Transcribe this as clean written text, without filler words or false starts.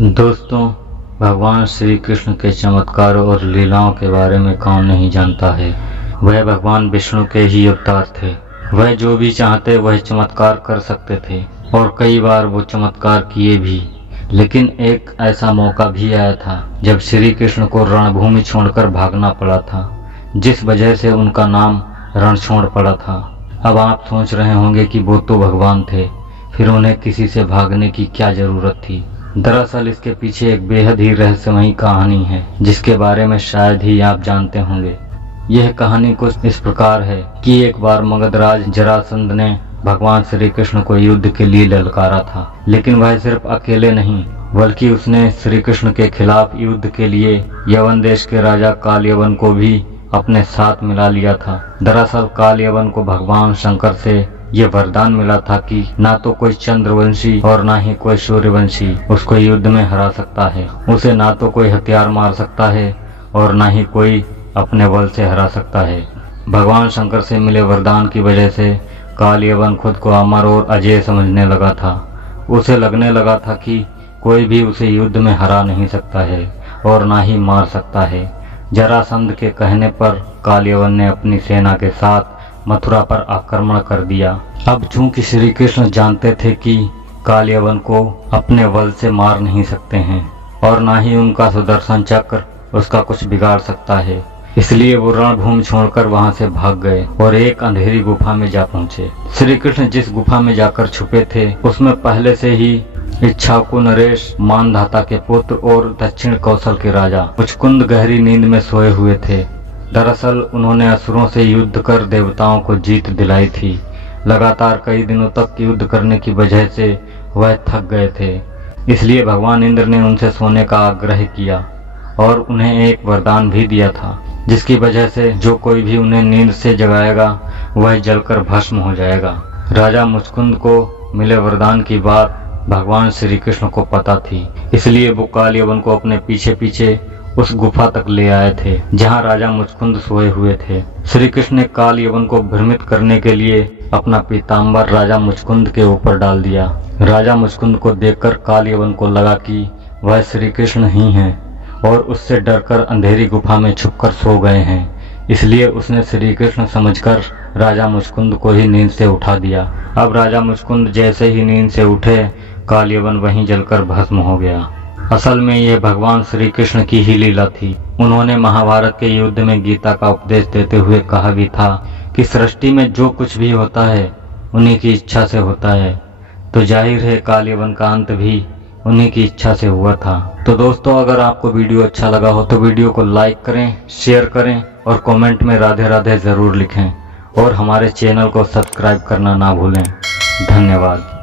दोस्तों, भगवान श्री कृष्ण के चमत्कारों और लीलाओं के बारे में कौन नहीं जानता है। वह भगवान विष्णु के ही अवतार थे। वह जो भी चाहते वह चमत्कार कर सकते थे और कई बार वो चमत्कार किए भी। लेकिन एक ऐसा मौका भी आया था जब श्री कृष्ण को रणभूमि छोड़कर भागना पड़ा था, जिस वजह से उनका नाम रणछोड़ पड़ा था। अब आप सोच रहे होंगे कि वो तो भगवान थे, फिर उन्हें किसी से भागने की क्या जरूरत थी। दरअसल इसके पीछे एक बेहद ही रहस्यमयी कहानी है, जिसके बारे में शायद ही आप जानते होंगे। यह कहानी कुछ इस प्रकार है कि एक बार मगधराज जरासंध ने भगवान श्री कृष्ण को युद्ध के लिए ललकारा था। लेकिन वह सिर्फ अकेले नहीं, बल्कि उसने श्री कृष्ण के खिलाफ युद्ध के लिए यवन देश के राजा कालयवन को भी अपने साथ मिला लिया था। दरअसल कालयवन को भगवान शंकर से ये वरदान मिला था कि ना तो कोई चंद्रवंशी और ना ही कोई सूर्यवंशी उसको युद्ध में हरा सकता है। उसे ना तो कोई हथियार मार सकता है और ना ही कोई अपने बल से हरा सकता है। भगवान शंकर से मिले वरदान की वजह से कालयवन खुद को अमर और अजय समझने लगा था। उसे लगने लगा था कि कोई भी उसे युद्ध में हरा नहीं सकता है और ना ही मार सकता है। जरासंध के कहने पर कालयवन ने अपनी सेना के साथ मथुरा पर आक्रमण कर दिया। अब चूंकि श्री कृष्ण जानते थे कि कालयवन को अपने बल से मार नहीं सकते हैं और ना ही उनका सुदर्शन चक्र उसका कुछ बिगाड़ सकता है, इसलिए वो रणभूमि छोड़कर वहां से भाग गए और एक अंधेरी गुफा में जा पहुंचे। श्री कृष्ण जिस गुफा में जाकर छुपे थे उसमें पहले से ही इक्ष्वाकु नरेश, मानधाता के पुत्र और दक्षिण कौशल के राजा मुचकुंद गहरी नींद में सोए हुए थे। दरअसल उन्होंने असुरों से युद्ध कर देवताओं को जीत दिलाई थी। लगातार कई दिनों तक युद्ध करने की वजह से वह थक गए थे, इसलिए भगवान इंद्र ने उनसे सोने का आग्रह किया और उन्हें एक वरदान भी दिया था, जिसकी वजह से जो कोई भी उन्हें नींद से जगाएगा वह जलकर भस्म हो जाएगा। राजा मुचकुंद को मिले वरदान की बात भगवान श्री कृष्ण को पता थी, इसलिए वो कालयवन को अपने पीछे पीछे उस गुफा तक ले आए थे जहां राजा मुचकुंद सोए हुए थे। श्री कृष्ण ने कालयवन को भ्रमित करने के लिए अपना पीताम्बर राजा मुचकुंद के ऊपर डाल दिया। राजा मुचकुंद को देखकर कालयवन को लगा कि वह श्री कृष्ण ही हैं और उससे डरकर अंधेरी गुफा में छुपकर सो गए हैं, इसलिए उसने श्री कृष्ण समझकर राजा मुचकुंद को ही नींद से उठा दिया। अब राजा मुचकुंद जैसे ही नींद से उठे, कालयवन वहीं जलकर भस्म हो गया। असल में यह भगवान श्री कृष्ण की ही लीला थी। उन्होंने महाभारत के युद्ध में गीता का उपदेश देते हुए कहा भी था कि सृष्टि में जो कुछ भी होता है उन्हीं की इच्छा से होता है, तो जाहिर है कालयवन का अंत भी उन्हीं की इच्छा से हुआ था। तो दोस्तों, अगर आपको वीडियो अच्छा लगा हो तो वीडियो को लाइक करें, शेयर करें और कमेंट में राधे राधे जरूर लिखें और हमारे चैनल को सब्सक्राइब करना ना भूलें। धन्यवाद।